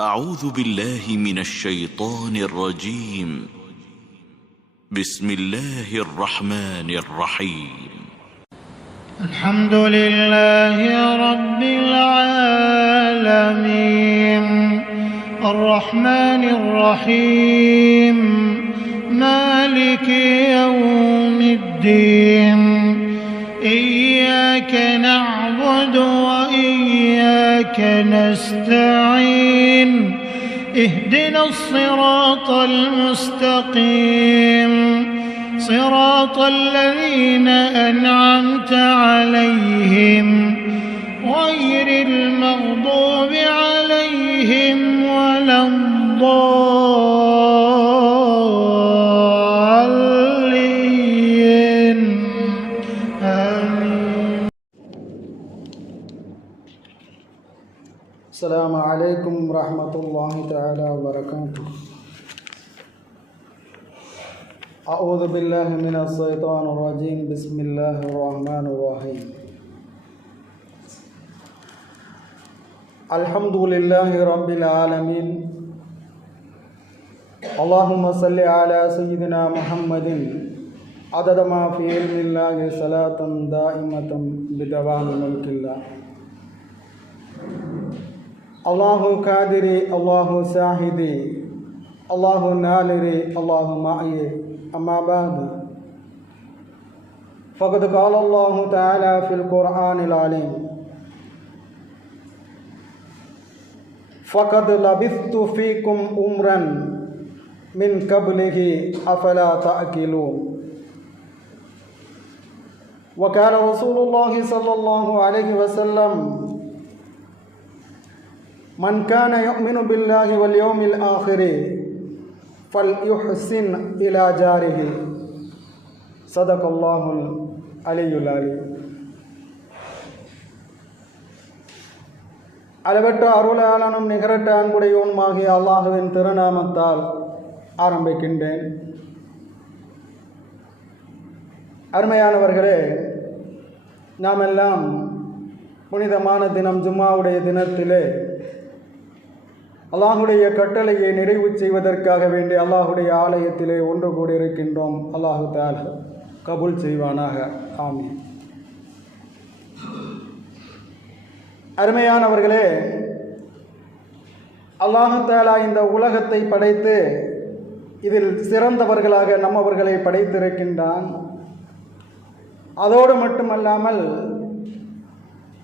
أعوذ بالله من الشيطان الرجيم. بسم الله الرحمن الرحيم. الحمد لله رب العالمين الرحمن الرحيم مالك يوم الدين إياك نعبد وإياك نستعين اهدنا الصراط المستقيم صراط الذين أنعمت عليهم غير المغضوب عليهم ولا الضالين آمين. السلام عليكم ورحمة الله تعالى وبركاته. أعوذ بالله من الشيطان الرجيم. بسم الله الرحمن الرحيم. الحمد لله رب العالمين. اللهم صل على سيدنا محمد عدد ما في علم الله صلاة دائمة بدوام ملك الله. الله قادري الله شاهدي الله نالري الله معي. أما بعد فقد قال الله تعالى في القرآن العليم: فقد لبثت فيكم عمرا من قبله أفلا تأكلون. وقال رسول الله صلى الله عليه وسلم: من كان يؤمن بالله واليوم الآخر فليحسن إلى جاره. صدق الله العلي العظيم. அளவற்ற அருளாளனும் நிகரற்ற அன்புடையோனுமாகிய அல்லாஹுவின் திருநாமத்தால் ஆரம்பிக்கின்றேன். அருமையானவர்களே, நாம் எல்லாம் புனிதமான தினம் ஜும்மாவுடைய தினத்திலே அல்லாஹுடைய கட்டளையை நிறைவு செய்வதற்காக வேண்டி அல்லாஹுடைய ஆலயத்திலே ஒன்று கூடியிருக்கின்றோம். அல்லாஹு தஆலா கபூல் செய்வானாக. ஆமீன். அருமையானவர்களே, அல்லாஹு தஆலா இந்த உலகத்தை படைத்து இதில் சிறந்தவர்களாக நம்மவர்களை படைத்திருக்கின்றான். அதோடு மட்டுமல்லாமல்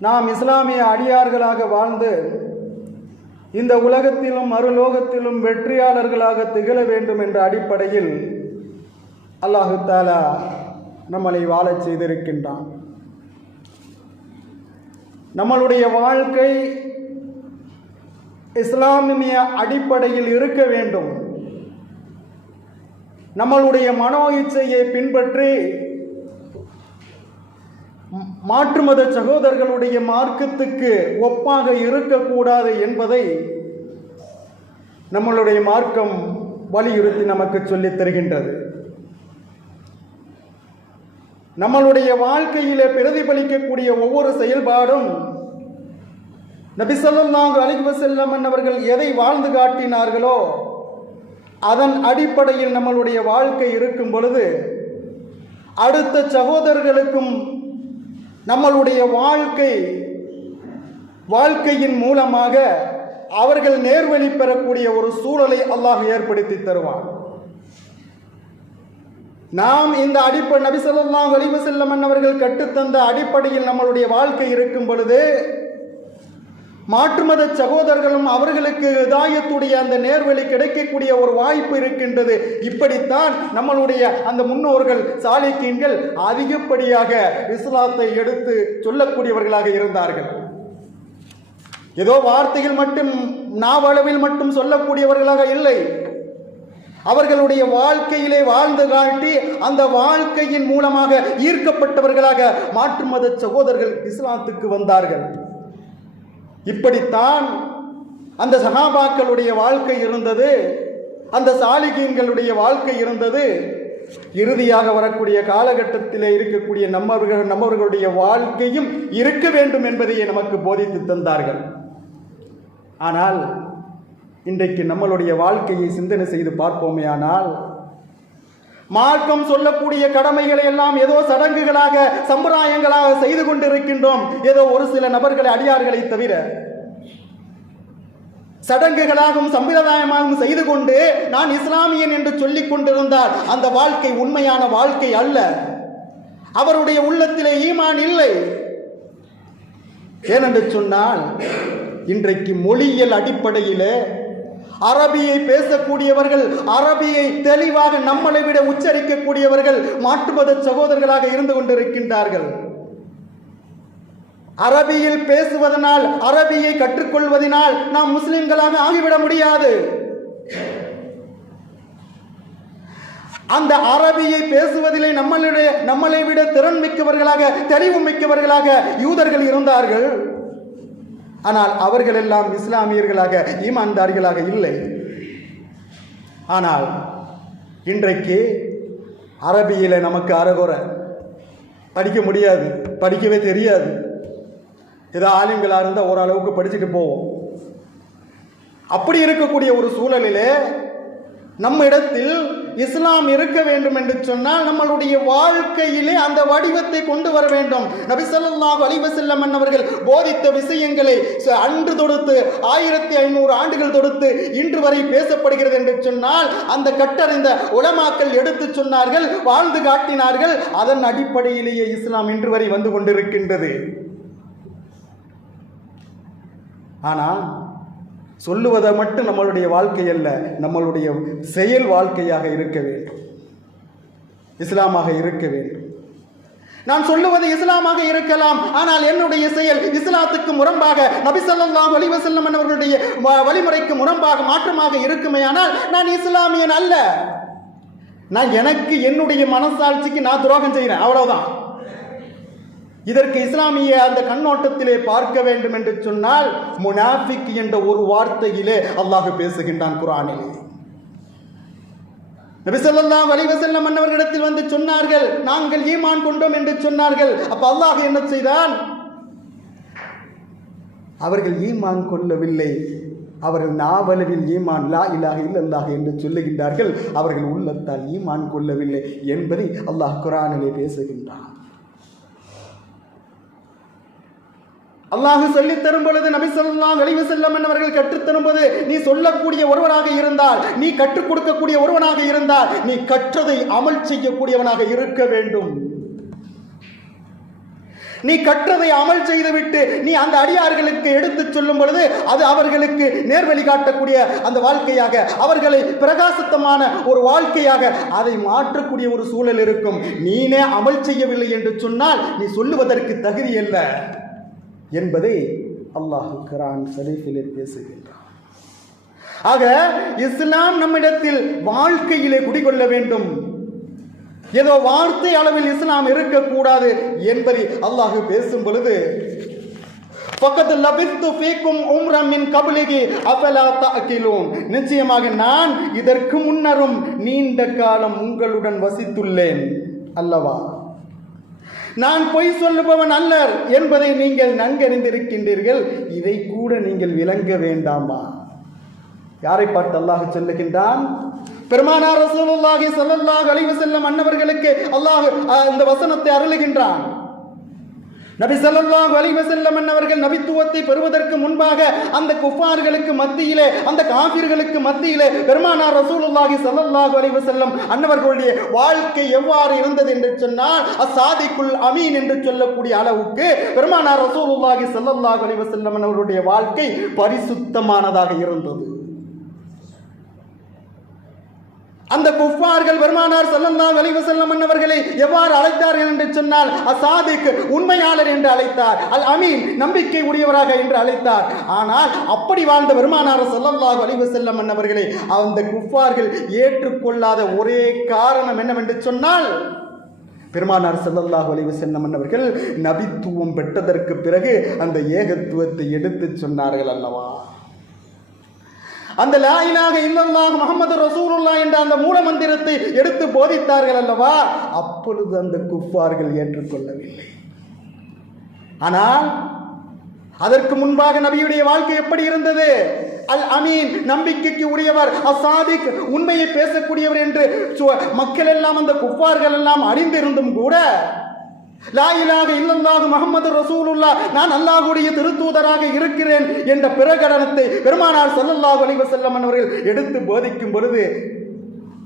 நாம் இஸ்லாமிய அடியார்களாக வாழ்ந்து இந்த உலகத்திலும் மறுலோகத்திலும் வெற்றியாளர்களாக திகழ வேண்டும் என்ற அடிப்படையில் அல்லாஹு தஆலா நம்மளை வாழச் செய்திருக்கின்றான். நம்மளுடைய வாழ்க்கை இஸ்லாமிய அடிப்படையில் இருக்க வேண்டும். நம்மளுடைய மனோ இச்சையை பின்பற்றி மாற்று மத சகோதரர்களுடைய மார்க்கத்துக்கு ஒப்பாக இருக்கக்கூடாது என்பதை நம்மளுடைய மார்க்கம் வலியுறுத்தி நமக்கு சொல்லித் தருகின்றது. நம்மளுடைய வாழ்க்கையிலே பிரதிபலிக்கக்கூடிய ஒவ்வொரு செயல்பாடும் நபி ஸல்லல்லாஹு அலைஹி வஸல்லம் அவர்கள் எதை வாழ்ந்து காட்டினார்களோ அதன் அடிப்படையில் நம்மளுடைய வாழ்க்கை இருக்கும் பொழுது அடுத்த சகோதரர்களுக்கும் நம்மளுடைய வாழ்க்கையின் மூலமாக அவர்கள் நேர்வழி பெறக்கூடிய ஒரு சூழலை அல்லாஹ் ஏற்படுத்தி தருவார். நாம் இந்த நபி ஸல்லல்லாஹு அலைஹி வஸல்லம் அவர்கள் கற்றுத்தந்த அடிப்படையில் நம்மளுடைய வாழ்க்கை இருக்கும் பொழுது மாற்றுமத சகோதரர்களும் அவர்களுக்கு ஹிதாயத்துடைய அந்த நேர்வழி கிடைக்கக்கூடிய ஒரு வாய்ப்பு இருக்கின்றது. இப்படித்தான் நம்மளுடைய அந்த முன்னோர்கள் சாலிகீன்கள் அதிகப்படியாக இஸ்லாத்தை எடுத்து சொல்லக்கூடியவர்களாக இருந்தார்கள். ஏதோ வார்த்தைகள் மட்டும் நாவளவில் மட்டும் சொல்லக்கூடியவர்களாக இல்லை. அவர்களுடைய வாழ்க்கையிலே வாழ்ந்து காட்டி அந்த வாழ்க்கையின் மூலமாக ஈர்க்கப்பட்டவர்களாக மாற்று மத சகோதரர்கள் இஸ்லாத்துக்கு வந்தார்கள். இப்படித்தான் அந்த சஹாபாக்களுடைய வாழ்க்கை இருந்தது, அந்த சாலிகீன்களுடைய வாழ்க்கை இருந்தது. இறுதியாக வரக்கூடிய காலகட்டத்திலே இருக்கக்கூடிய நம்மவர்களுடைய வாழ்க்கையும் இருக்க வேண்டும் என்பதையே நமக்கு போதித்து தந்தார்கள். ஆனால் இன்றைக்கு நம்மளுடைய வாழ்க்கையை சிந்தனை செய்து பார்ப்போமேயானால், மார்க்கம் சொல்லக்கூடிய கடமைகளை எல்லாம் ஏதோ சடங்குகளாக சம்பிரதாயங்களாக செய்து கொண்டிருக்கின்றோம். ஏதோ ஒரு சில நபர்களை, அடியார்களை தவிர சடங்குகளாகவும் சம்பிரதாயமாகவும் செய்து கொண்டு நான் இஸ்லாமியன் என்று சொல்லிக் கொண்டிருந்தால் அந்த வாழ்க்கை உண்மையான வாழ்க்கை அல்ல. அவருடைய உள்ளத்திலே ஈமான் இல்லை. ஏனென்று சொன்னால், இன்றைக்கு மொழியியல் அடிப்படையிலே அரபியை பேசக்கூடியவர்கள், அரபியை தெளிவாக நம்மளை விட உச்சரிக்கக்கூடியவர்கள் மாற்றுமத சகோதரர்களாக இருந்து கொண்டிருக்கின்றார்கள். அரபியில் பேசுவதனால், அரபியை கற்றுக்கொள்வதனால் நாம் முஸ்லிம்களாக ஆகிவிட முடியாது. அந்த அரபியை பேசுவதிலே நம்மளை விட திறன் மிக்கவர்களாக, தெளிவு மிக்கவர்களாக யூதர்கள் இருந்தார்கள். ஆனால் அவர்கள் எல்லாம் இஸ்லாமியர்களாக, ஈமான்தார்களாக இல்லை. ஆனால் இன்றைக்கு அரபியில் நமக்கு அறகுறை, படிக்க முடியாது, படிக்கவே தெரியாது. ஏதோ ஆலிம்களாக இருந்தால் ஓரளவுக்கு படிச்சுட்டு போவோம். அப்படி இருக்கக்கூடிய ஒரு சூழலிலே நம்ம இடத்தில் இஸ்லாம் இருக்க வேண்டும் என்று சொன்னால் நம்மளுடைய வாழ்க்கையிலே அந்த வடிவத்தை கொண்டு வர வேண்டும். நபி ஸல்லல்லாஹு அலைஹி வஸல்லம் அவர்கள் போதித்த விஷயங்களை அன்று தொடுத்து 1500 ஆண்டுகள் தொடுத்து இன்று வரை பேசப்படுகிறது என்று சொன்னால், அந்த கற்றறிந்த உலமாக்கள் எடுத்து சொன்னார்கள், வாழ்ந்து காட்டினார்கள். அதன் அடிப்படையிலேயே இஸ்லாம் இன்று வரை வந்து கொண்டிருக்கின்றது. ஆனால் சொல்லுவதை மட்டும் நம்மளுடைய வாழ்க்கை அல்ல, நம்மளுடைய செயல் வாழ்க்கையாக இருக்க வேண்டும், இஸ்லாமாக இருக்க வேண்டும். நான் சொல்லுவது இஸ்லாமாக இருக்கலாம், ஆனால் என்னுடைய செயல் இஸ்லாத்துக்கு முரம்பாக, நபி ஸல்லல்லாஹு அலைஹி வஸல்லம் அவர்களுடைய வழிமுறைக்கு முரம்பாக, மாற்றமாக இருக்குமே, ஆனால் நான் இஸ்லாமியன் அல்ல. நான் எனக்கு என்னுடைய மனசாட்சிக்கு நான் துரோகம் செய்கிறேன், அவ்வளவுதான். இதற்கு இஸ்லாமிய அந்த கண்ணோட்டத்திலே பார்க்க வேண்டும் என்று சொன்னால், முனாஃபிக் என்ற ஒரு வார்த்தையிலே அல்லாஹ் பேசுகின்றான் குர்ஆனிலே. நபி ஸல்லல்லாஹு அலைஹி வஸல்லம் அவர்களிடத்தில் வந்து சொன்னார்கள், நாங்கள் ஈமான் கொண்டோம் என்று சொன்னார்கள். அப்ப அல்லாஹ் என்ன செய்தான்? அவர்கள் ஈமான் கொள்ளவில்லை, அவர்கள் நாவலவில் ஈமான் லா இலாஹ இல்லல்லாஹ் என்று சொல்லுகின்றார்கள். அவர்கள் உள்ளத்தால் ஈமான் கொள்ளவில்லை என்பதை அல்லாஹ் குர்ஆனிலே பேசுகின்றான். அல்லாஹ் சொல்லித் தரும் பொழுது, நபி ஸல்லல்லாஹு அலைஹி வஸல்லம் அவர்கள் கற்றுத் தரும்போது, நீ சொல்லக்கூடிய ஒருவனாக இருந்தால், நீ கற்றுக் கொடுக்கக்கூடிய ஒருவனாக இருந்தால், நீ கற்றதை அமல் செய்யக்கூடியவனாக இருக்க வேண்டும். நீ கற்றதை அமல் செய்துவிட்டு நீ அந்த அடியார்களுக்கு எடுத்து சொல்லும் பொழுது அது அவர்களுக்கு நேர்வழி காட்டக்கூடிய அந்த வாழ்க்கையாக, அவர்களை பிரகாசத்தமான ஒரு வாழ்க்கையாக அதை மாற்றக்கூடிய ஒரு சூழல் இருக்கும். நீனே அமல் செய்யவில்லை என்று சொன்னால் நீ சொல்லுவதற்கு தகுதி அல்ல என்பதை அல்லாஹ் குர்ஆன் ஷரீஃபிலே பேசுகின்றான். ஆக இஸ்லாம் நம்மிடத்தில் வாழ்க்கையிலே குடிகொள்ள வேண்டும். ஏதோ வார்த்தை அளவில் இஸ்லாம் இருக்கக்கூடாது என்பதை அல்லாஹ் பேசும் பொழுது, ஃபக்கத் லபித்து ஃபீக்கும் உம்ரம் மின் கப்லிஹி அஃபலா தஅகிலூன், நிச்சயமாக நான் இதற்கு முன்னரும் நீண்ட காலம் உங்களுடன் வசித்துள்ளேன் அல்லவா, நான் பொய் சொல்லுபவன் அல்ல என்பதை நீங்கள் நன்கறிந்திருக்கின்றீர்கள், இதை கூட நீங்கள் விளங்க வேண்டாமா? யாரை பார்த்து அல்லாஹ் சொல்லுகின்றான்? பெருமானார் ரசூலுல்லாஹி ஸல்லல்லாஹு அலைஹி வஸல்லம் அன்னவர்களுக்கு அல்லாஹ் இந்த வசனத்தை அருளுகின்றான். நபி ஸல்லல்லாஹு அலைஹி வஸல்லம் அன்னவர்கள் நபித்துவத்தை பெறுவதற்கு முன்பாக அந்த குஃபார்களுக்கு மத்தியிலே, அந்த காஃபிர்களுக்கு மத்தியிலே பெருமானார் ரசூலுல்லாஹி ஸல்லல்லாஹு அலைஹி வஸல்லம் அன்னவர்களுடைய வாழ்க்கை எவ்வாறு இருந்தது என்று சொன்னால், அஸ்ஸாதிகுல் அமீன் என்று சொல்லக்கூடிய அளவுக்கு பெருமானார் ரசூலுல்லாஹி ஸல்லல்லாஹு அலைஹி வஸல்லம் அன்னவர்களுடைய வாழ்க்கை பரிசுத்தமானதாக இருந்தது. அந்த குஃபார்கள் பெருமானார் ஸல்லல்லாஹு அலைஹி வஸல்லம் அவர்களை எவ்வாறு அழைத்தார்கள் என்று சொன்னால், அஸ்ஸாதிக் உண்மையாளர் என்று அழைத்தார், அல் அமீன் நம்பிக்கை உடையவராக என்று அழைத்தார். ஆனால் அப்படி வாழ்ந்த பெருமானார் ஸல்லல்லாஹு அலைஹி வஸல்லம் அவர்களை அந்த குஃபார்கள் ஏற்றுக்கொள்ளாத ஒரே காரணம் என்னவென்று சொன்னால், பெருமானார் ஸல்லல்லாஹு அலைஹி வஸல்லம் அவர்கள் நபித்துவம் பெற்றதற்கு பிறகு அந்த ஏகத்துவத்தை எடுத்து சொன்னார்கள் அல்லவா. அந்த லா இலாஹ இல்லல்லாஹ் முஹம்மது ரசூலுல்லாஹ் என்ற அந்த மூல மந்திரத்தை எடுத்து போதித்தார்கள் அல்லவா. அப்பொழுது அந்த குஃபார்கள் ஏற்றுக்கொள்ளவில்லை. ஆனால் அதற்கு முன்பாக நபியுடைய வாழ்க்கை எப்படி இருந்தது? அல் அமீன், நம்பிக்கைக்கு உரியவர், அசாதிக், உண்மையை பேசக்கூடியவர் என்று மக்கள் எல்லாம், அந்த குஃபார்கள் எல்லாம் அறிந்திருந்தும் கூட லா இலாஹ இல்லல்லாஹு முஹம்மது ரசூலுல்லாஹ், நான் அல்லாஹ்வுடைய திருத்தூதராக இருக்கிறேன் என்ற பிரகடனத்தை பெருமானார் ஸல்லல்லாஹு அலைஹி வஸல்லம் அவர்கள் எடுத்து போதிக்கும் பொழுது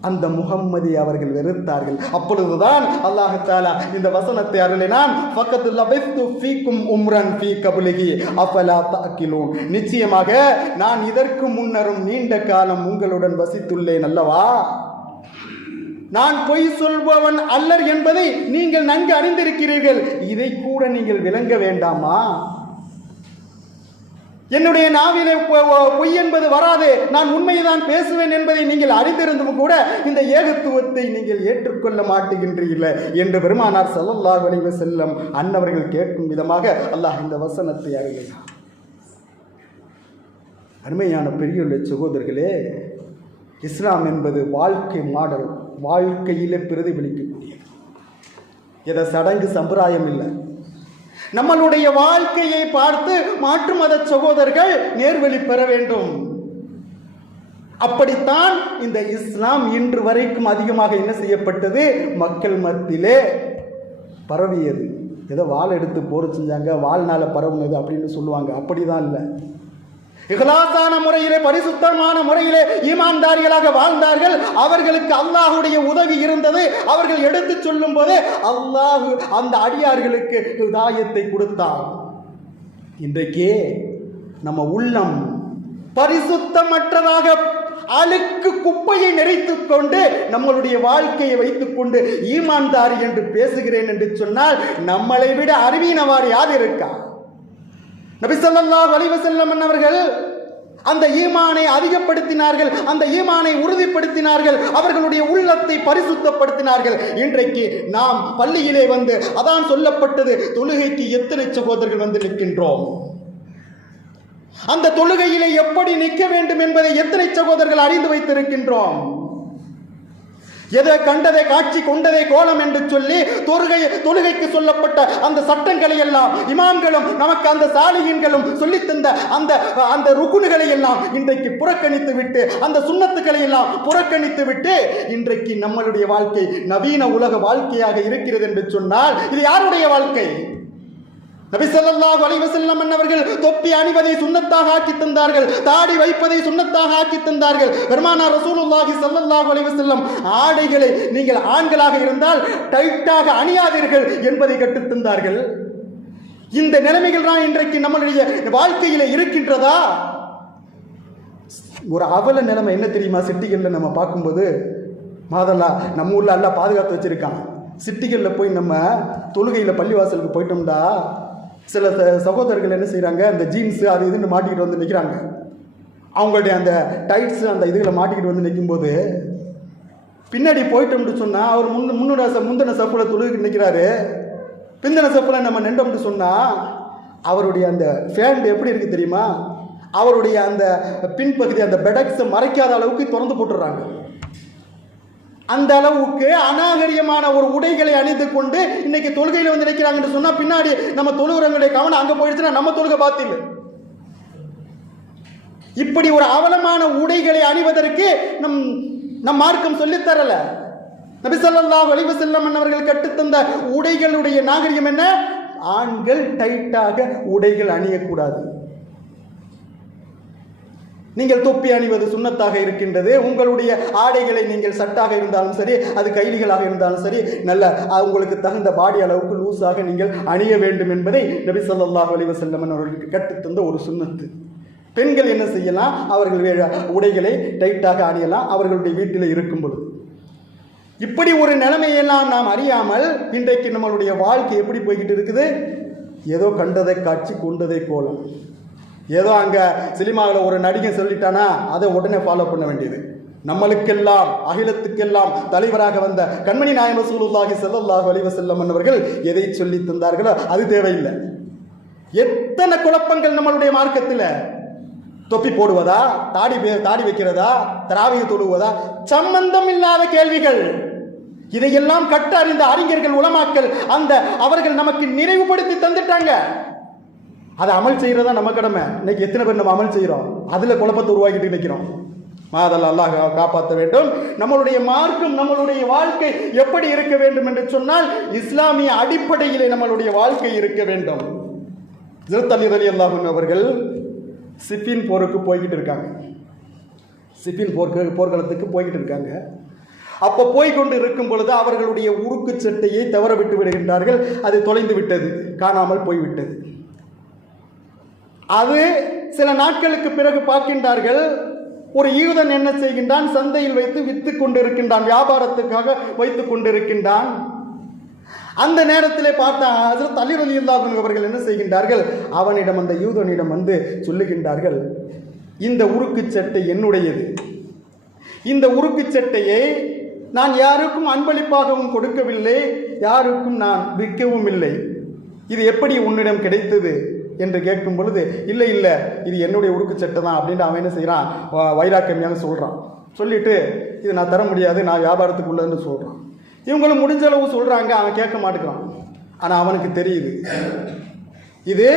அந்த முஹம்மதி அவர்கள் வெறுத்தார்கள். அப்பொழுதுதான் அல்லாஹ் தஆலா இந்த வசனத்தை அருளினான், ஃபக்கத் லபிஸ்து ஃபீக்கும் உம்ரன் ஃபீ கப்லிஹி அஃபலா தஅகிலூன், நிச்சயமாக நான் இதற்கு முன்னரும் நீண்ட காலம் உங்களுடன் வசித்துள்ளேன் அல்லவா, நான் பொய் சொல்பவன் அல்லர் என்பதை நீங்கள் நன்கு அறிந்திருக்கிறீர்கள், இதை கூட நீங்கள் விளங்க வேண்டாமா? என்னுடைய நாவிலே பொய் என்பது வராது, நான் உண்மைதான் பேசுவேன் என்பதை நீங்கள் அறிந்திருந்தும் கூட இந்த ஏகத்துவத்தை நீங்கள் ஏற்றுக்கொள்ள மாட்டுகின்றீர்கள் என்று பெருமானார் ஸல்லல்லாஹு அலைஹி வஸல்லம் அன்னவர்கள் கேட்கும் விதமாக அல்லாஹ் இந்த வசனத்தை அருளினார். அருமையான பெரியோர்களே, சகோதரர்களே, இஸ்லாம் என்பது வாழ்க்கை மாடல், வாழ்க்கையிலே பிரதிபலிக்கக்கூடிய எதை சடங்கு சம்பிரதாயம் இல்லை. நம்மளுடைய வாழ்க்கையை பார்த்து மாற்று மத சகோதரர்கள் நேர்வழி பெற வேண்டும். அப்படித்தான் இந்த இஸ்லாம் இன்று வரைக்கும் அதிகமாக என்ன செய்யப்பட்டது, மக்கள் மத்தியிலே பரவியது. ஏதோ வாள் எடுத்து போர் செஞ்சாங்க, வாழ்நாள பரவுனது அப்படின்னு சொல்லுவாங்க. அப்படிதான் இல்லை. இஹ்லாஸான முறையிலே, பரிசுத்தமான முறையிலே ஈமான்தாரிகளாக வாழ்ந்தார்கள். அவர்களுக்கு அல்லாஹ்வுடைய உதவி இருந்தது. அவர்கள் எடுத்து சொல்லும் போது அல்லாஹ் அந்த அடியார்களுக்கு ஹிதாயத்தை கொடுத்தார். இன்றைக்கு நம்ம உள்ளம் பரிசுத்தமற்றதாக அழுக்கு குப்பையை நிறைத்துக் கொண்டு நம்மளுடைய வாழ்க்கையை வைத்துக் கொண்டு ஈமான்தாரி என்று பேசுகிறேன் என்று சொன்னால் நம்மளை விட அறிவீனவாறு யார் இருக்கா? நபி ஸல்லல்லாஹு அலைஹி வஸல்லம் அவர்கள் அந்த ஈமானை அதிகப்படுத்தினார்கள், அந்த ஈமானை உறுதிப்படுத்தினார்கள், அவர்களுடைய உள்ளத்தை பரிசுத்தப்படுத்தினார்கள். இன்றைக்கு நாம் பள்ளியிலே வந்து அதான் சொல்லப்பட்டது, தொழுகைக்கு எத்தனை சகோதரர்கள் வந்து நிற்கின்றோம், அந்த தொழுகையிலே எப்படி நிற்க வேண்டும் என்பதை எத்தனை சகோதரர்கள் அறிந்து வைத்திருக்கின்றோம்? எதை கண்டதை காட்சி கொண்டதை கோலம் என்று சொல்லி தொழுகைக்கு சொல்லப்பட்ட அந்த சட்டங்களை எல்லாம் இமாம்களும் நமக்கு அந்த சாலிஹீன்களும் சொல்லித் தந்த அந்த ருக்குன்களை எல்லாம் இன்றைக்கு புறக்கணித்து விட்டு, அந்த சுன்னத்துக்களை எல்லாம் புறக்கணித்து விட்டு இன்றைக்கு நம்மளுடைய வாழ்க்கை நவீன உலக வாழ்க்கையாக இருக்கிறது என்று சொன்னால் இது யாருடைய வாழ்க்கை? நபி ஸல்லல்லாஹு அலைஹி வஸல்லம் அவர்கள் தொப்பி அணிவதை சுன்னத்தாக ஆக்கி தந்தார்கள், தாடி வைப்பதை சுன்னத்தாக ஆக்கி தந்தார்கள். பெருமானார் ரசூலுல்லாஹி ஸல்லல்லாஹு அலைஹி வஸல்லம் ஆடைகளை நீங்கள் ஆண்களாக இருந்தால் டைட்டாக அணியாதீர்கள் என்பதை கற்றுத் தந்தார்கள். இந்த நிலைமைகள் தான் இன்றைக்கு நம்மளுடைய வாழ்க்கையில இருக்கின்றதா? ஒரு அவல நிலைமை என்ன தெரியுமா? சிட்டிகளில் நம்ம பார்க்கும்போது மாதல்லா நம்ம ஊர்ல எல்லாம் பாதுகாத்து வச்சிருக்காங்க. சிட்டிகளில் போய் நம்ம தொழுகையில் பள்ளிவாசலுக்கு போயிட்டோம்டா சில சகோதரர்கள் என்ன செய்கிறாங்க, அந்த ஜீன்ஸு அது இதுன்னு மாட்டிக்கிட்டு வந்து நிற்கிறாங்க. அவங்களுடைய அந்த டைட்ஸு அந்த இதுகளை மாட்டிக்கிட்டு வந்து நிற்கும்போது பின்னாடி போயிட்டோம்னு சொன்னால் அவர் முந்தின சப்புல தொழுகைக்கு நிற்கிறாரு, பிந்தின சப்புல நம்ம நின்றோம்னு சொன்னால் அவருடைய அந்த ஃபேண்ட் எப்படி இருக்குது தெரியுமா? அவருடைய அந்த பின்பகுதி அந்த பெடக்ஸை மறைக்காத அளவுக்கு திறந்து போட்டுடுறாங்க. அந்த அளவுக்கு அநாகரிகமான ஒரு உடைகளை அணிந்து கொண்டு இன்னைக்கு தொழுகையில் வந்து நிற்கிறாங்கன்னு சொன்னா பின்னாடி நம்ம தொழுகிறவங்களுடைய கவனம் அங்க போயிடுச்சுன்னா நம்ம தொழுகை பார்த்தில்லை. இப்படி ஒரு அவலமான உடைகளை அணிவதற்கு நம் மார்க்கம் சொல்லித்தரல. நபி ஸல்லல்லாஹு அலைஹி வஸல்லம் அவர்கள் கற்றுத்தந்த உடைகளுடைய நாகரிகம் என்ன? ஆண்கள் டைட்டாக உடைகள் அணியக்கூடாது. நீங்கள் தொப்பி அணிவது சுன்னத்தாக இருக்கின்றது. உங்களுடைய ஆடைகளை நீங்கள் சட்டாக இருந்தாலும் சரி, அது கைலிகளாக இருந்தாலும் சரி, நல்ல உங்களுக்கு தகுந்த பாடி அளவுக்கு லூஸாக நீங்கள் அணிய வேண்டும் என்பதை நபி ஸல்லல்லாஹு அலைஹி வஸல்லம் அவர்களுக்கு கற்றுத்தந்த ஒரு சுன்னத்து. பெண்கள் என்ன செய்யலாம்? அவர்கள் உடைகளை டைட்டாக அணியலாம் அவர்களுடைய வீட்டில் இருக்கும் பொழுது. இப்படி ஒரு நிலைமையெல்லாம் நாம் அறியாமல் இன்றைக்கு நம்மளுடைய வாழ்க்கை எப்படி போய்கிட்டு இருக்குது? ஏதோ கண்டதை காட்சி கொண்டதை கோலம். ஏதோ அங்கே சினிமாவில் ஒரு நடிகை சொல்லிட்டானா அதை உடனே ஃபாலோ பண்ண வேண்டியது. நம்மளுக்கெல்லாம் அகிலத்துக்கெல்லாம் தலைவராக வந்த கண்மணி நாயகம் ரசூலுல்லாஹி ஸல்லல்லாஹு அலைஹி வஸல்லம் அவர்கள் எதை சொல்லி தந்தார்களோ அது தேவையில்லை. எத்தனை குழப்பங்கள் நம்மளுடைய மார்க்கத்தில்! தொப்பி போடுவதா, தாடி வைக்கிறதா, தராவீஹ் தொழுவதா, சம்பந்தம் இல்லாத கேள்விகள். இதையெல்லாம் கற்று அறிந்த அறிஞர்கள் உலமாக்கள் அவர்கள் நமக்கு நிறைவுபடுத்தி தந்துட்டாங்க. அதை அமல் செய்கிறதா நம்ம கடமை. இன்னைக்கு எத்தனை பேர் நம்ம அமல் செய்கிறோம்? அதில் குழப்பத்தை உருவாக்கிட்டு நிற்கிறோம். மாதல் அல்லாஹ் காப்பாற்ற வேண்டும். நம்மளுடைய மார்க்கம், நம்மளுடைய வாழ்க்கை எப்படி இருக்க வேண்டும் என்று சொன்னால் இஸ்லாமிய அடிப்படையிலே நம்மளுடைய வாழ்க்கை இருக்க வேண்டும். ஹஜ்ரத் அலி ரலியல்லாஹு அன்ஹு அவர்கள் சிஃபின் போருக்கு போய்கிட்டு இருக்காங்க. சிஃபின் போர்க்களத்துக்கு போய்கிட்டு இருக்காங்க. அப்போ போய்கொண்டு இருக்கும் பொழுது அவர்களுடைய உருக்கு சட்டையை தவற விட்டு விடுகின்றார்கள். அது தொலைந்து விட்டது, காணாமல் போய்விட்டது. அது சில நாட்களுக்கு பிறகு பார்க்கின்றார்கள், ஒரு யூதன் என்ன செய்கின்றான், சந்தையில் வைத்து விற்று கொண்டிருக்கின்றான், வியாபாரத்துக்காக வைத்து கொண்டிருக்கின்றான். அந்த நேரத்திலே பார்த்தா ஹஜ்ரத் அலி ரலியல்லாஹு அன்ஹு அவர்கள் என்ன செய்கின்றார்கள், அவனிடம், அந்த யூதனிடம் வந்து சொல்லுகின்றார்கள், இந்த உருக்கு சட்டை என்னுடையது, இந்த உருக்கு சட்டையை நான் யாருக்கும் அன்பளிப்பாகவும் கொடுக்கவில்லை, யாருக்கும் நான் விற்கவும் இல்லை, இது எப்படி உன்னிடம் கிடைத்தது என்று கேட்கும் பொழுது, இல்லை இல்லை இது என்னுடைய உருக்கு சட்டை தான் அப்படின்னு அவன் என்ன செய்கிறான், வைராக்கியமாக சொல்கிறான். சொல்லிட்டு இது நான் தர முடியாது, நான் வியாபாரத்துக்கு உள்ளதுன்னு சொல்கிறான். இவங்களும் முடிஞ்ச அளவு சொல்கிறாங்க, அவன் கேட்க மாட்டேங்கிறான். ஆனால் அவனுக்கு தெரியுது இது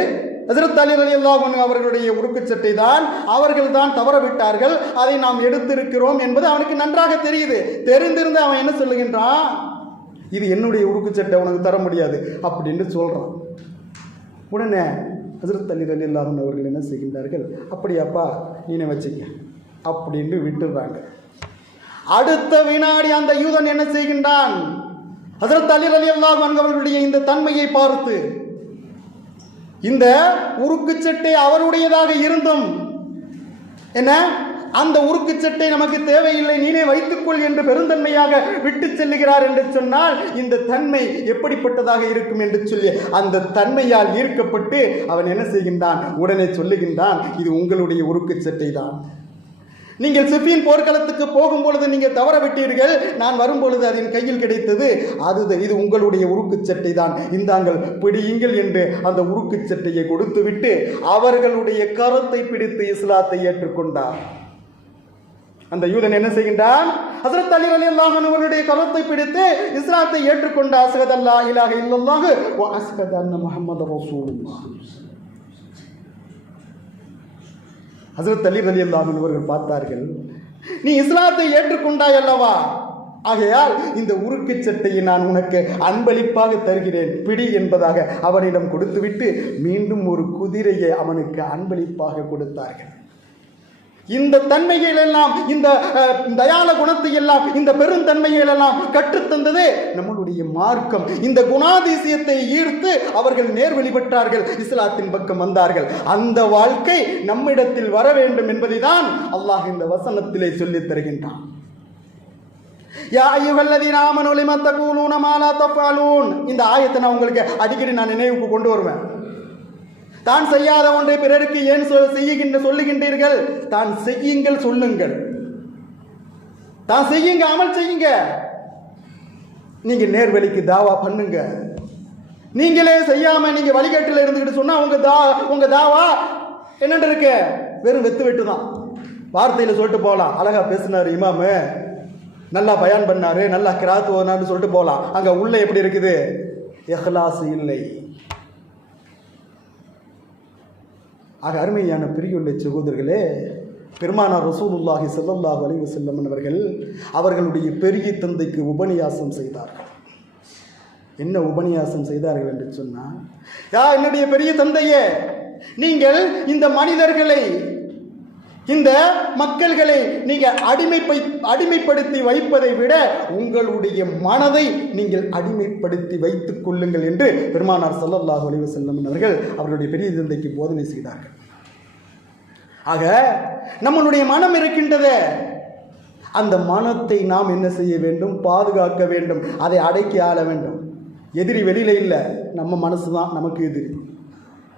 ஹஜ்ரத் அலி ரலியல்லாஹு அன்ஹு அவர்களுடைய உருக்கு சட்டை தான், அவர்கள் தான் தவற விட்டார்கள், அதை நாம் எடுத்திருக்கிறோம் என்பது அவனுக்கு நன்றாக தெரியுது. தெரிந்திருந்து அவன் என்ன சொல்லுகின்றான், இது என்னுடைய உருக்கு சட்டை, உனக்கு தர முடியாது அப்படின்னு சொல்கிறான். உடனே ஹஜ்ரத் அலி ரலியல்லாஹு அன்ஹு அவர்கள் என்ன செய்கின்றார்கள், அப்படியாப்பா நீனை வச்சுக்க அப்படின்னு விட்டுடுறாங்க. அடுத்த வினாடி அந்த யூதன் என்ன செய்கின்றான், ஹஜ்ரத் அலி ரலியல்லாஹு அன்ஹு அவர்களுடைய இந்த தன்மையை பார்த்து, இந்த உருக்கு சட்டை அவருடையதாக இருந்தும் என்ன, அந்த உருக்கு சட்டை நமக்கு தேவையில்லை, நீனே வைத்துக்கொள் என்று பெருந்தன்மையாக விட்டு செல்லுகிறார் என்று சொன்னால் இந்த தன்மை எப்படிப்பட்டதாக இருக்கும் என்று சொல்லி அந்த தன்மையால் ஈர்க்கப்பட்டு அவன் என்ன செய்கின்றான், உடனே சொல்லுகின்றான், இது உங்களுடைய உருக்கு சட்டை தான். நீங்கள் சிஃபின் போர்க்களத்துக்கு போகும்பொழுது நீங்கள் தவற விட்டீர்கள், நான் வரும்பொழுது அதன் கையில் கிடைத்தது, இது உங்களுடைய உருக்கு சட்டை தான், இந்தாங்கள் பிடியுங்கள் என்று அந்த உருக்கு சட்டையை கொடுத்து விட்டு அவர்களுடைய கரத்தை பிடித்து இஸ்லாத்தை ஏற்றுக்கொண்டார். அந்த யூதன் என்ன செய்கின்றான், ஹஜ்ரத் அலி ரலியல்லாஹு அன்ஹு அவர்களுடைய கரத்தை பிடித்து இஸ்லாத்தை ஏற்றுக்கொண்ட அஷ்ஹது அல்லா இலாஹ இல்லல்லாஹு வ அஷ்ஹது அன்ன முஹம்மது ரசூலுல்லாஹ். ஹஜ்ரத் அலி ரலியல்லாஹு அன்ஹு அவர்கள் பார்த்தார்கள், நீ இஸ்லாத்தை ஏற்றுக்கொண்டாய் அல்லவா, ஆகையால் இந்த உருக்கு சட்டையை நான் உனக்கு அன்பளிப்பாக தருகிறேன், பிடி என்பதாக அவனிடம் கொடுத்துவிட்டு மீண்டும் ஒரு குதிரையை அவனுக்கு அன்பளிப்பாக கொடுத்தார்கள். இந்த தன்மைகள் எல்லாம், இந்த தயால குணத்தை எல்லாம், இந்த பெருந்தன்மைகள் எல்லாம் கற்றுத்தந்தது நம்மளுடைய மார்க்கம். இந்த குணாதிசயத்தை ஈர்த்து அவர்கள் நேர்வழி பெற்றார்கள், இஸ்லாத்தின் பக்கம் வந்தார்கள். அந்த வாழ்க்கை நம்மிடத்தில் வர வேண்டும் என்பதை தான் அல்லாஹ் இந்த வசனத்திலே சொல்லித் தருகின்றான். யா அய்யுஹல்லதீன ஆமனூ லிம தகூலூன மா லா தஃஅலூன். இந்த ஆயத்தை நான் உங்களுக்கு அடிக்கடி நினைவுக்கு கொண்டு வருவேன். தான் செய்யாத ஒன்றை பிறருக்கு ஏன் சொல்லுகின்றீர்கள், தான் செய்யுங்கள், சொல்லுங்கள், தான் செய்யுங்க, அமல் செய்யுங்க. நீங்க நேர்வழிக்கு தாவா பண்ணுங்க. நீங்களே செய்யாம நீங்க வழிகாட்டில் இருந்துகிட்டு சொன்னா உங்க தாவா என்னன்னு இருக்க, வெறும் வெத்து வெட்டு தான். வார்த்தையில சொல்லிட்டு போகலாம், அழகா பேசினாரு இமாமு, நல்லா பயான் பண்ணாரு, நல்லா கிராத்து ஓனான்னு சொல்லிட்டு போகலாம். அங்க உள்ள எப்படி இருக்குது, இஹ்லாஸ் இல்லை. ஆக அருமையான பிரியுள்ள சகோதரர்களே, பெருமானார் ரசூலுல்லாஹி ஸல்லல்லாஹு அலைஹி வஸல்லம் அவர்களுடைய பெரிய தந்தைக்கு உபநியாசம் செய்தார்கள். என்ன உபநியாசம் செய்தார்கள் என்று சொன்னால், என்னுடைய பெரிய தந்தையே, நீங்கள் இந்த மனிதர்களை, இந்த மக்கள்களை நீங்கள் அடிமைப்படுத்தி வைப்பதை விட உங்களுடைய மனதை நீங்கள் அடிமைப்படுத்தி வைத்துக் கொள்ளுங்கள் என்று பெருமானார் ஸல்லல்லாஹு அலைஹி வஸல்லம் அவர்களுடைய பெரிய தந்தைக்கு போதனை செய்தார்கள். ஆக நம்மளுடைய மனம் இருக்கின்றதே, அந்த மனத்தை நாம் என்ன செய்ய வேண்டும், பாதுகாக்க வேண்டும், அதை அடக்கி ஆள வேண்டும். எதிரி வெளியில இல்லை, நம்ம மனசு தான் நமக்கு எதிரி.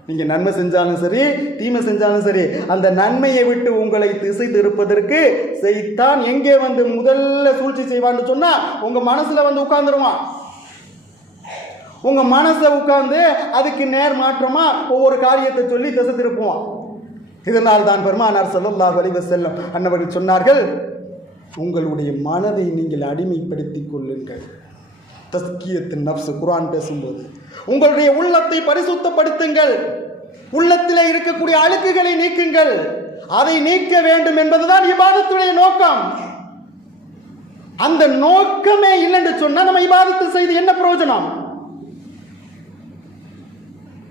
நீங்கள் நன்மை செஞ்சாலும் சரி, தீமை செஞ்சாலும் சரி, அந்த நன்மையை விட்டு உங்களை திசை திருப்பதற்கு சைத்தான் எங்கே வந்து முதல்ல சூழ்ச்சி செய்வான்னு சொன்னா உங்க மனசுல வந்து உட்கார்ந்துருவான். உங்க மனசை உட்கார்ந்து அதுக்கு நேர் மாற்றமா ஒவ்வொரு காரியத்தை சொல்லி திசை திருப்புவான். இதனால் தான் பெருமானார் ஸல்லல்லாஹு அலைஹி வஸல்லம் அன்னவர்கள் சொன்னார்கள், உங்களுடைய மனதை நீங்கள் அடிமைப்படுத்திக் கொள்ளுங்கள். தஸ்கியத்தின் நஃப்ஸ் குர்ஆன் பேசும்போது உங்களுடைய உள்ளத்தை பரிசுத்தப்படுத்துங்கள். உள்ளத்திலே இருக்கக்கூடிய அழுக்குகளை நீக்குங்கள். அதை நீக்க வேண்டும் என்பதுதான் இபாதத்துடைய நோக்கம். அந்த நோக்கமே இல்லைன்னு சொன்னா நம்ம இபாதத்து செய்து என்ன பிரயோஜனம்?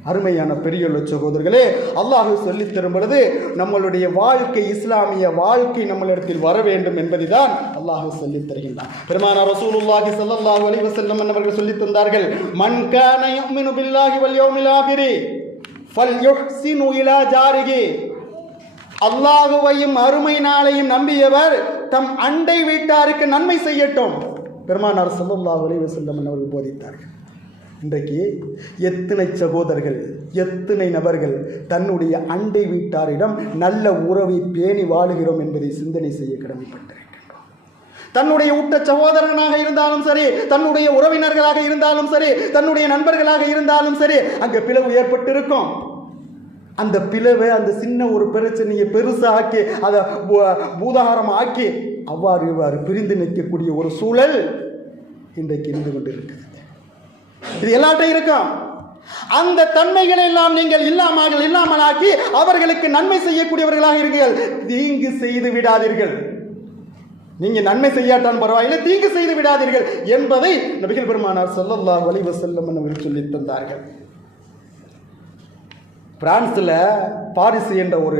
அருமையான பெரியவர்களே சகோதரர்களே, அல்லாஹ் சொல்லித் தரும் பொழுது நம்மளுடைய வாழ்க்கை, இஸ்லாமிய வாழ்க்கை நம்மளிடத்தில் வர வேண்டும் என்பதுதான் அல்லாஹ் சொல்லித் தருகின்றான். பெருமானார் ரசூலுல்லாஹி ஸல்லல்லாஹு அலைஹி வஸல்லம் அவர்கள் சொல்லித் தந்தார்கள், மன் கான யுமினு பில்லாஹி வல் யௌமில் ஆகிரி ஃபல்யுஹ்சினு இலா ஜாரிஹி. அல்லாஹ்வையும் அருமை நாளையும் நம்பியவர் தம் அண்டை வீட்டாருக்கு நன்மை செய்யட்டும். பெருமானார் ஸல்லல்லாஹு அலைஹி வஸல்லம் அவர்கள் போதித்தார்கள். இன்றைக்கு எத்தனை சகோதரர்கள், எத்தனை நபர்கள் தன்னுடைய அண்டை வீட்டாரிடம் நல்ல உறவை பேணி வாழுகிறோம் என்பதை சிந்தனை செய்ய கடமைப்பட்டிருக்கின்றோம். தன்னுடைய உற்ற சகோதரனாக இருந்தாலும் சரி, தன்னுடைய உறவினர்களாக இருந்தாலும் சரி, தன்னுடைய நண்பர்களாக இருந்தாலும் சரி, அங்கே பிளவு ஏற்பட்டிருக்கும். அந்த பிளவை, அந்த சின்ன ஒரு பிரச்சனையை பெருசாக்கி அதை பூதாகாரம் ஆக்கி அவ்வாறு பிரிந்து நிற்கக்கூடிய ஒரு சூழல் இன்றைக்கு இருந்து கொண்டு இருக்குது. இது எல்லாட்டையும் இருக்கும். அந்த தன்மைகளை எல்லாம் நீங்கள் இல்லாமலாக்கி அவர்களுக்கு நன்மை செய்யக்கூடியவர்களாக இருங்கள். தீங்கு செய்து விடாதீர்கள். நீங்க நன்மை செய்யாட்டான் பரவாயில்லை, தீங்கு செய்து விடாதீர்கள் என்பதை நபிகள் பெருமானார் ஸல்லல்லாஹு அலைஹி வஸல்லம் அவர்கள் சொல்லித் தந்தார்கள். பிரான்ஸ்ல பாரிஸ் என்ற ஒரு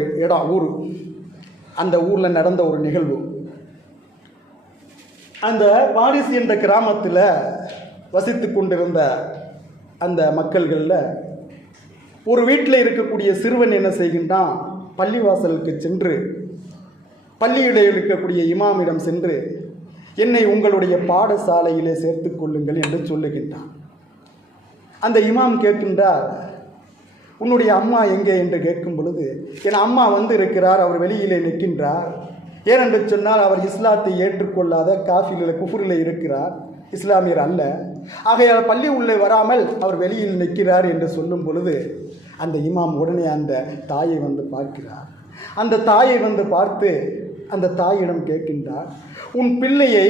ஊர், அந்த ஊர்ல நடந்த ஒரு நிகழ்வு. அந்த பாரிஸ் என்ற கிராமத்தில் வசித்து கொண்டிருந்த அந்த மக்கள்களில் ஒரு வீட்டில் இருக்கக்கூடிய சிறுவன் என்ன செய்கின்றான், பள்ளிவாசலுக்கு சென்று பள்ளியில் இருக்கக்கூடிய இமாமிடம் சென்று என்னை உங்களுடைய பாடசாலையிலே சேர்த்து கொள்ளுங்கள் என்று சொல்லுகின்றான். அந்த இமாம் கேட்கின்றார், உன்னுடைய அம்மா எங்கே என்று கேட்கும் பொழுது, என் அம்மா இருக்கிறார், அவர் வெளியிலே நிற்கின்றார். ஏனென்று சொன்னால் அவர் இஸ்லாத்தை ஏற்றுக்கொள்ளாத காஃபிரில் குஃபுரில் இருக்கிறார், இஸ்லாமியர் அல்ல. ஆகையால் பள்ளி உள்ளே வராமல் அவர் வெளியில் நிற்கிறார் என்று சொல்லும் பொழுது அந்த இமாம் உடனே அந்த தாயை பார்க்கிறார். அந்த தாயை பார்த்து அந்த தாயிடம் கேட்கின்றார், உன் பிள்ளையை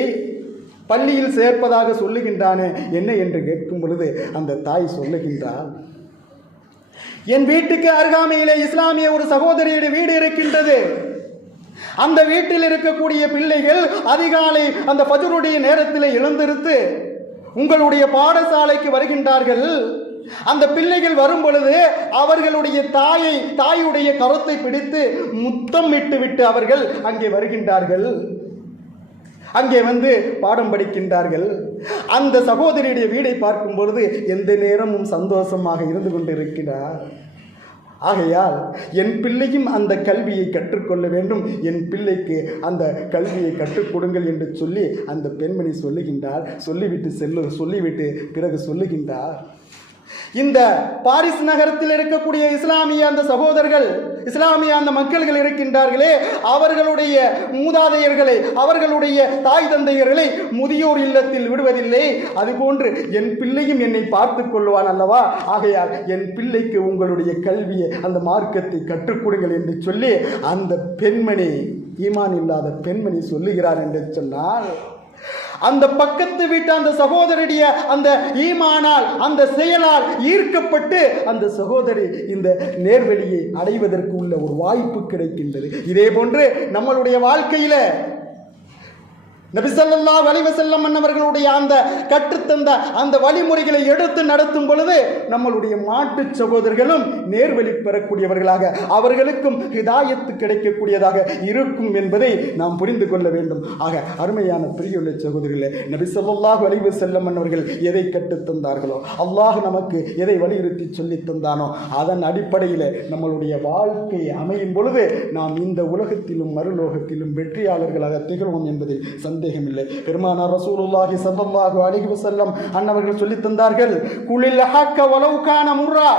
பள்ளியில் சேர்ப்பதாக சொல்லுகின்றானே என்ன என்று கேட்கும் பொழுது அந்த தாய் சொல்லுகின்றார், என் வீட்டுக்கு அருகாமையிலே இஸ்லாமிய ஒரு சகோதரியுடைய வீடு இருக்கின்றது. அந்த வீட்டில் இருக்கக்கூடிய பிள்ளைகள் அதிகாலை அந்த ஃபஜ்ருடைய நேரத்தில் எழுந்திருத்து உங்களுடைய பாடசாலைக்கு வருகின்றார்கள். அந்த பிள்ளைகள் வரும் பொழுது அவர்களுடைய தாயுடைய கரத்தை பிடித்து முத்தம் விட்டு அவர்கள் அங்கே வருகின்றார்கள். அங்கே பாடம் படிக்கின்றார்கள். அந்த சகோதரியுடைய வீடை பார்க்கும் பொழுது எந்த நேரமும் சந்தோஷமாக இருந்து கொண்டிருக்கிறார். ஆகையால் என் பிள்ளையும் அந்த கல்வியை கற்றுக்கொள்ள வேண்டும், என் பிள்ளைக்கு அந்த கல்வியை கற்றுக் கொடுங்கள் என்று சொல்லி அந்த பெண்மணி சொல்லுகின்றார். சொல்லிவிட்டு பிறகு சொல்லுகின்றார், இந்த பாரிஸ் நகரத்தில் இருக்கக்கூடிய இஸ்லாமிய அந்த சகோதரர்கள், இஸ்லாமிய அந்த மக்கள்கள் இருக்கின்றார்களே, அவர்களுடைய மூதாதையர்களை, அவர்களுடைய தாய் தந்தையர்களை முதியோர் இல்லத்தில் விடுவதில்லை. அதுபோன்று என் பிள்ளையும் என்னை பார்த்து கொள்வான் அல்லவா, ஆகையால் என் பிள்ளைக்கு உங்களுடைய கல்வியை, அந்த மார்க்கத்தை கற்றுக் கொடுங்கள் என்று சொல்லி அந்த பெண்மணி, ஈமான் இல்லாத பெண்மணி சொல்லுகிறார் என்று சொன்னால், அந்த பக்கத்து வீட்டு அந்த சகோதரியுடைய அந்த ஈமானால், அந்த செயலால் ஈர்க்கப்பட்டு அந்த சகோதரி இந்த நேர்வழியை அடைவதற்கு உள்ள ஒரு வாய்ப்பு கிடைக்கின்றது. இதே போன்று நம்மளுடைய வாழ்க்கையில நபி ஸல்லல்லாஹு அலைஹி வஸல்லம் அவர்களுடைய அந்த கற்றுத்தந்த அந்த வழிமுறைகளை எடுத்து நடத்தும் பொழுது நம்மளுடைய மாட்டு சகோதரர்களும் நேர்வழி பெறக்கூடியவர்களாக, அவர்களுக்கும் ஹிதாயத்து கிடைக்கக்கூடியதாக இருக்கும் என்பதை நாம் புரிந்து கொள்ள வேண்டும். ஆக அருமையான பிரியுள்ள சகோதரர்களே, நபி ஸல்லல்லாஹு அலைஹி வஸல்லம் அவர்கள் எதை கற்றுத்தந்தார்களோ, அல்லாஹ் நமக்கு எதை வலியுறுத்தி சொல்லி தந்தானோ அதன் அடிப்படையில் நம்மளுடைய வாழ்க்கை அமையும் பொழுது நாம் இந்த உலகத்திலும் மறுலோகத்திலும் வெற்றியாளர்களாக திகழ்வோம் என்பதை சந்தேகமில்லை. பெருமானார் ரசூலுல்லாஹி ஸல்லல்லாஹு அலைஹி வஸல்லம் அன்னவர்கள் சொல்லி தந்தார்கள், குலில் ஹக்க வலவ் கான முர்ரா,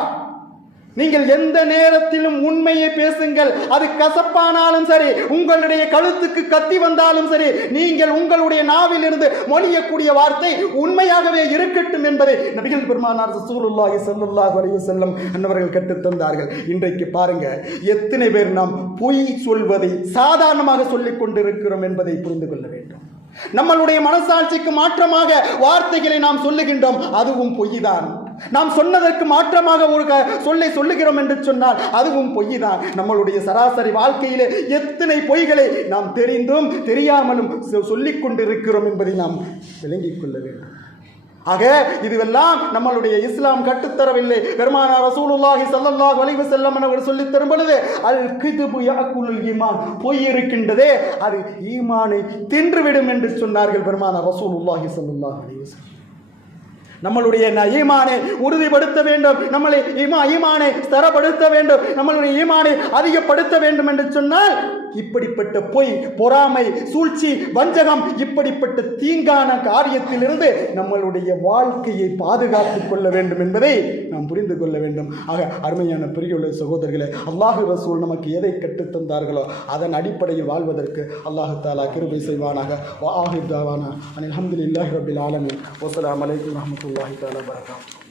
நீங்கள் எந்த நேரத்திலும் உண்மையை பேசுங்கள், அது கசப்பானாலும் சரி, உங்களுடைய கழுத்துக்கு கத்தி வந்தாலும் சரி, நீங்கள் உங்களுடைய நாவில் இருந்து மொழியக்கூடிய வார்த்தை உண்மையாகவே இருக்கட்டும் என்பதை நபிகள் பெருமானார் ரசூலுல்லாஹி ஸல்லல்லாஹு அலைஹி வஸல்லம் அன்னவர்கள் கற்றுத் தந்தார்கள். இன்றைக்கு பாருங்க, எத்தனை பேர் நாம் பொய் சொல்வதை சாதாரணமாக சொல்லிக் கொண்டிருக்கிறோம் என்பதை புரிந்து கொள்ள வேண்டும். நம்மளுடைய மனசாட்சிக்கு மாற்றமாக வார்த்தைகளை நாம் சொல்லுகின்றோம், அதுவும் பொய் தான். நாம் சொன்னதற்கு மாற்றமாக ஒரு சொல்லை சொல்லுகிறோம் என்று சொன்னால் அதுவும் பொய் தான். நம்மளுடைய சராசரி வாழ்க்கையிலே எத்தனை பொய்களை நாம் தெரிந்தும் தெரியாமலும் சொல்லிக் கொண்டிருக்கிறோம் என்பதை நாம் விளங்கிக் கொள்ள வேண்டும். ஆக இதுவெல்லாம் நம்மளுடைய இஸ்லாம் கட்டுத்தரவில்லை. பெருமானார் ரசூலுல்லாஹி ஸல்லல்லாஹு அலைஹி வஸல்லம் அவர்கள் சொல்லித் தரும் பொழுது அல் கிதுபு யாக்குலுல் ஈமான், பொய் இருக்கின்றதே அது ஈமானை தின்றுவிடும் என்று சொன்னார்கள் பெருமானார் ரசூலுல்லாஹி ஸல்லல்லாஹு அலைஹி வஸல்லம். நம்மளுடைய ஈமானை உறுதிப்படுத்த வேண்டும், நம்மளை ஈமானை ஸ்திரப்படுத்த வேண்டும், நம்மளுடைய ஈமானை அதிகப்படுத்த வேண்டும் என்று சொன்னால் இப்படிப்பட்ட பொய், பொறாமை, சூழ்ச்சி, வஞ்சகம் இப்படிப்பட்ட தீங்கான காரியத்திலிருந்து நம்மளுடைய வாழ்க்கையை பாதுகாத்துக் கொள்ள வேண்டும் என்பதை நாம் புரிந்து கொள்ள வேண்டும். ஆக அருமையான பிரிவுள்ள சகோதரர்களே, அல்லாஹ் ரசூல் நமக்கு எதை கற்றுத்தந்தார்களோ அதன் அடிப்படையில் வாழ்வதற்கு அல்லாஹ் தஆலா கிருபை செய்வானாக. வ ஆஹிர் தஅவானா அல்ஹம்துலில்லாஹி ரப்பில் ஆலமீன். வஸ்ஸலாமு அலைக்கும் வரஹ்மத்துல்லாஹி தஆலா வபரகாத்துஹு.